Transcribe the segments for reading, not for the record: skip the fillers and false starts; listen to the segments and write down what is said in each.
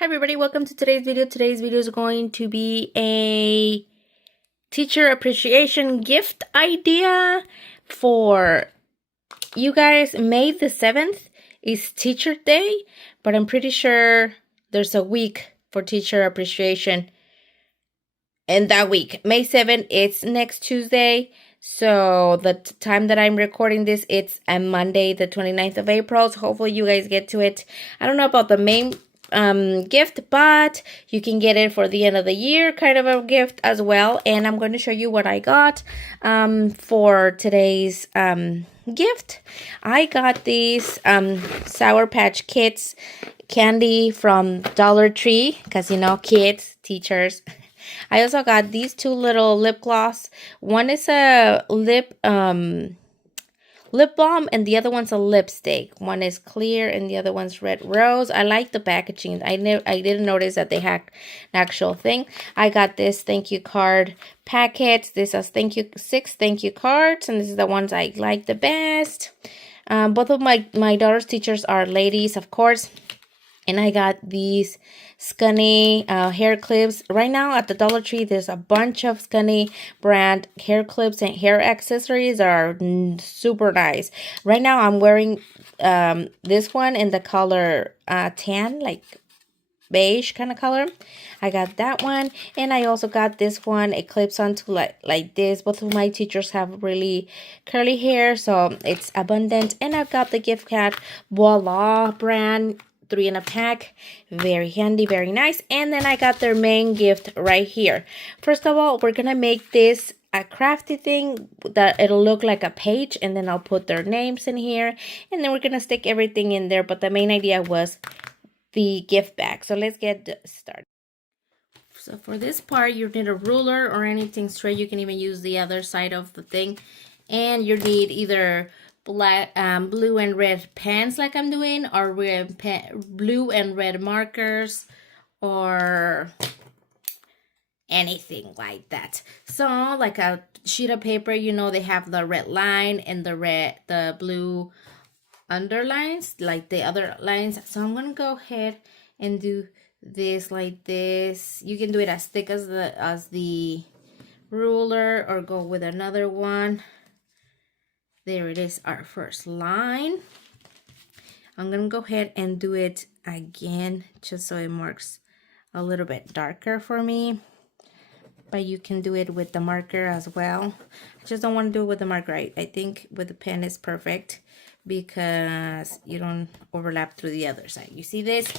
Hi everybody, welcome to today's video. Today's video is going to be a teacher appreciation gift idea for you guys. May the 7th is Teacher Day, but I'm pretty sure there's a week for teacher appreciation. And that week, May 7th, it's next Tuesday. So the time that I'm recording this, it's a Monday, the 29th of April. So hopefully you guys get to it. I don't know about the main gift, but you can get it for the end of the year kind of a gift as well. And I'm going to show you what I got for today's gift. I got these Sour Patch Kids candy from Dollar Tree because, you know, kids, teachers. I also got these two little lip gloss. One is a lip balm and the other one's a lipstick. One is clear and the other one's red rose. I like the packaging. I didn't notice that they had an actual thing. I got this thank you card packet. This has 6 thank you cards, and this is the ones I like the best. Both of my daughter's teachers are ladies, of course. And I got these Scunny hair clips. Right now at the Dollar Tree, there's a bunch of Scunny brand hair clips and hair accessories that are super nice. Right now, I'm wearing this one in the color tan, like beige kind of color. I got that one, and I also got this one. It clips onto like this. Both of my teachers have really curly hair, so it's abundant. And I've got the gift card Voila brand. 3 in a pack. Very handy, very nice. And then I got their main gift right here. First of all, we're gonna make this a crafty thing that it'll look like a page, and then I'll put their names in here, and then we're gonna stick everything in there. But the main idea was the gift bag. So let's get started. So for this part, you need a ruler or anything straight. You can even use the other side of the thing, and you need either black, blue and red pens like I'm doing, or blue and red markers, or anything like that. So like a sheet of paper, you know, they have the red line and the blue underlines like the other lines. So I'm gonna go ahead and do this like this. You can do it as thick as the ruler, or go with another one. There it is, our first line. I'm going to go ahead and do it again just so it marks a little bit darker for me. But you can do it with the marker as well. I just don't want to do it with the marker. I think with the pen is perfect because you don't overlap through the other side. You see this?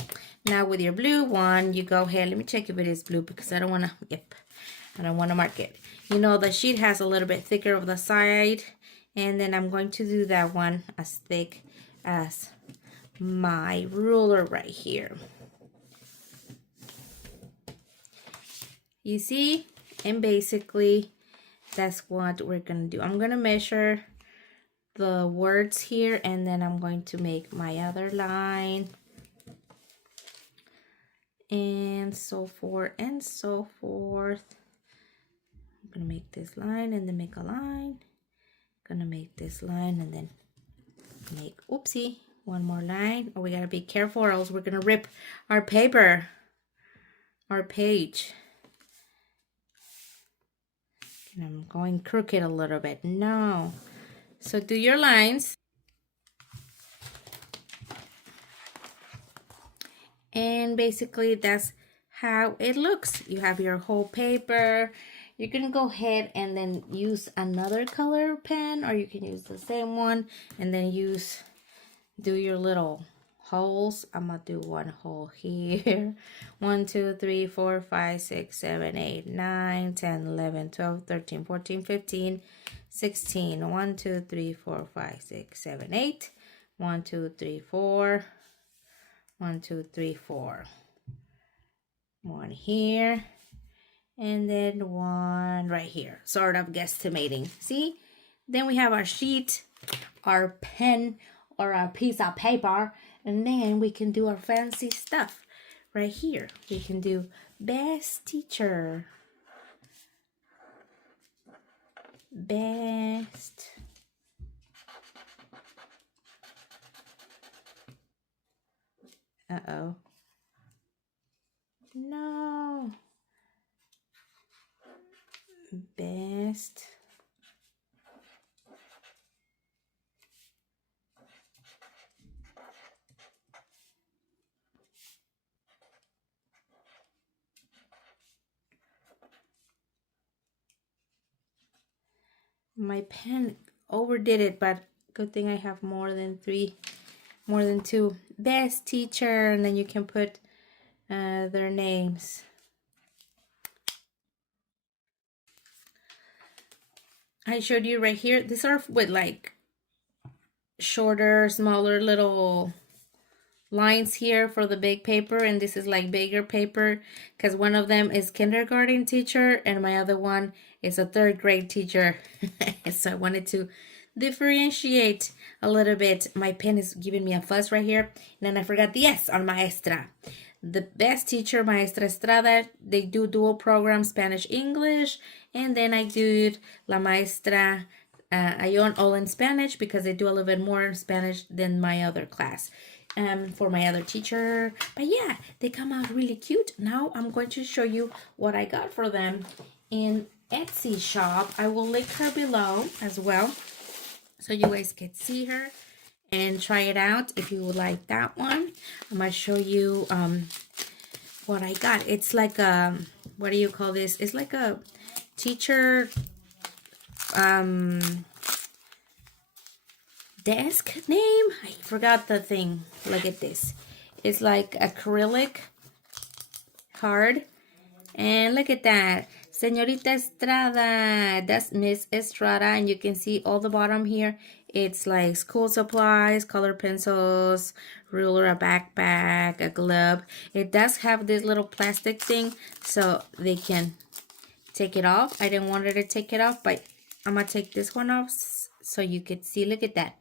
Now with your blue one, you go ahead. Let me check if it is blue because I don't want to, I don't want to mark it. You know, the sheet has a little bit thicker of the side. And then I'm going to do that one as thick as my ruler right here. You see? And basically, that's what we're going to do. I'm going to measure the words here, and then I'm going to make my other line. And so forth and so forth. I'm going to make this line and then make a line. Gonna make this line and then make one more line. Oh, we gotta be careful or else we're gonna rip our paper, our page. And I'm going crooked a little bit. No. So do your lines. And basically that's how it looks. You have your whole paper. You can go ahead and then use another color pen, or you can use the same one and then do your little holes. I'm gonna do one hole here. 1, 2, 3, 4, 5, 6, 7, 8, 9, 10, 11, 12, 13, 14, 15, 16. 1, 2, 3, 4, 5, 6, 7, 8. 1, 2, 3, 4. 1, 2, 3, 4. One here. And then one right here, sort of guesstimating. See? Then we have our sheet, our pen, or our piece of paper. And then we can do our fancy stuff right here. We can do best teacher. Best. Uh-oh. No. Best. My pen overdid it, but good thing I have more than two. Best teacher, and then you can put their names. I showed you right here. These are with like shorter, smaller little lines here for the big paper, and this is like bigger paper because one of them is kindergarten teacher and my other one is a third grade teacher. So I wanted to differentiate a little bit. My pen is giving me a fuss right here, and then I forgot the S on maestra. The best teacher, Maestra Estrada. They do dual program Spanish English, and then I do La Maestra Ayon all in Spanish because they do a little bit more in Spanish than my other class. For my other teacher. But yeah, they come out really cute. Now I'm going to show you what I got for them in Etsy shop. I will link her below as well so you guys can see her and try it out if you would like that one. I'm gonna show you what I got. It's like a, what do you call this? It's like a teacher desk name. I forgot the thing. Look at this. It's like acrylic card, and look at that, Señorita Estrada. That's Miss Estrada, and you can see all the bottom here. It's like school supplies, color pencils, ruler, a backpack, a glove. It does have this little plastic thing so they can take it off. I didn't want her to take it off, but I'm gonna take this one off so you could see. Look at that.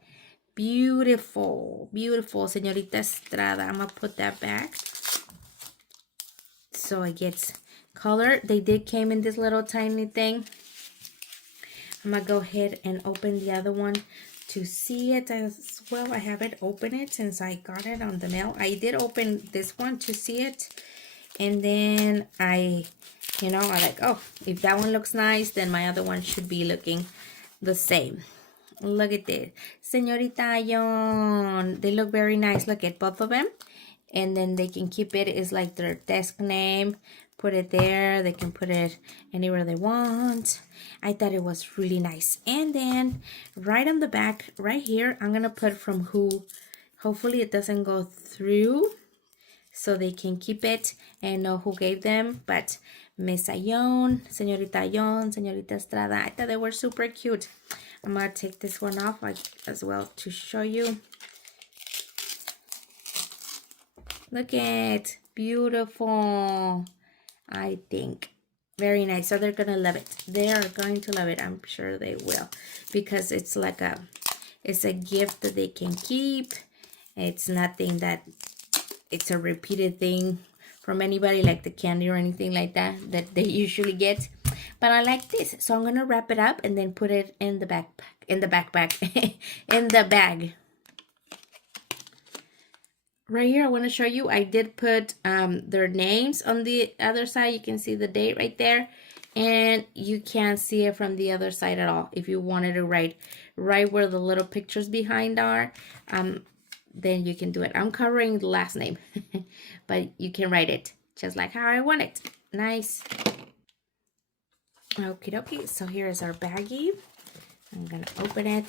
Beautiful, beautiful, Señorita Estrada. I'm gonna put that back so it gets color. They did came in this little tiny thing. I'm gonna go ahead and open the other one to see it as well. I haven't opened it since I got it on the mail. I did open this one to see it, and then I like, oh, if that one looks nice, then my other one should be looking the same. Look at this, Señorita Ayon. They look very nice. Look at both of them, and then they can keep it. It's like their desk name. Put it there. They can put it anywhere they want. I thought it was really nice. And then right on the back, right here, I'm gonna put from who. Hopefully it doesn't go through, so they can keep it and know who gave them. But Miss Ayon, Señorita Ayon, Señorita Estrada. I thought they were super cute. I'm gonna take this one off as well to show you. Look at, beautiful. I think very nice. So they're gonna love it. They are going to love it. I'm sure they will, because it's like it's a gift that they can keep. It's nothing that it's a repeated thing from anybody, like the candy or anything like that they usually get. But I like this, so I'm gonna wrap it up and then put it in the backpack, in the bag. Right here, I want to show you, I did put their names on the other side. You can see the date right there, and you can't see it from the other side at all. If you wanted to write right where the little pictures behind are, then you can do it. I'm covering the last name, but you can write it just like how I want it. Nice. Okie dokie, so here is our baggie. I'm gonna open it,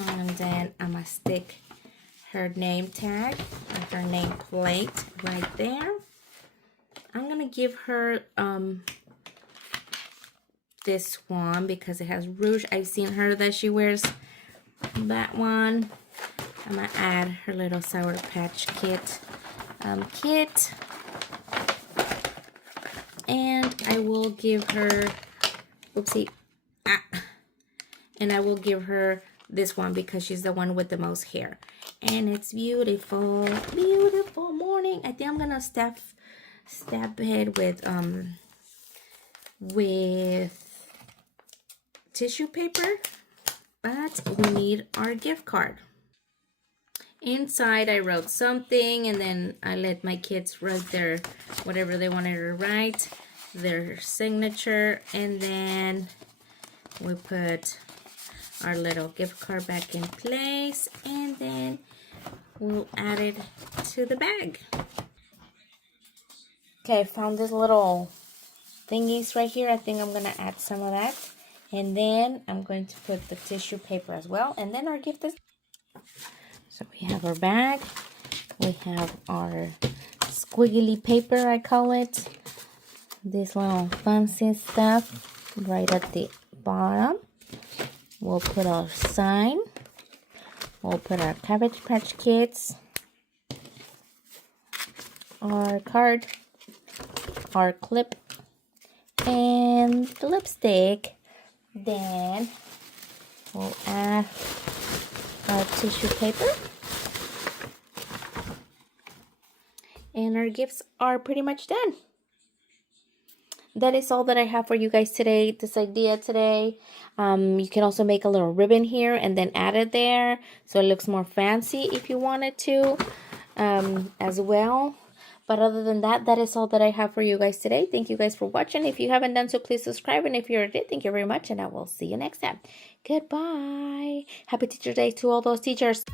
and then I'm gonna stick her name tag or her name plate right there. I'm gonna give her this one because it has rouge. I've seen her that she wears that one. I'm gonna add her little Sour Patch Kit kit. And I will give her, and I will give her this one because she's the one with the most hair. And it's beautiful, beautiful morning. I think I'm gonna stab it with tissue paper, but we need our gift card. Inside I wrote something, and then I let my kids write their whatever they wanted to write, their signature, and then we put our little gift card back in place, and then we'll add it to the bag. Okay, I found this little thingies right here. I think I'm gonna add some of that, and then I'm going to put the tissue paper as well, and then our gift is. So we have our bag, we have our squiggly paper, I call it, this little fancy stuff right at the bottom. We'll put our sign, we'll put our Cabbage Patch Kids, our card, our clip, and the lipstick. Then we'll add our tissue paper. And our gifts are pretty much done. That is all that I have for you guys today, this idea today. You can also make a little ribbon here and then add it there so it looks more fancy if you wanted to as well. But other than that, that is all that I have for you guys today. Thank you guys for watching. If you haven't done so, please subscribe. And if you already did, thank you very much. And I will see you next time. Goodbye. Happy Teacher Day to all those teachers.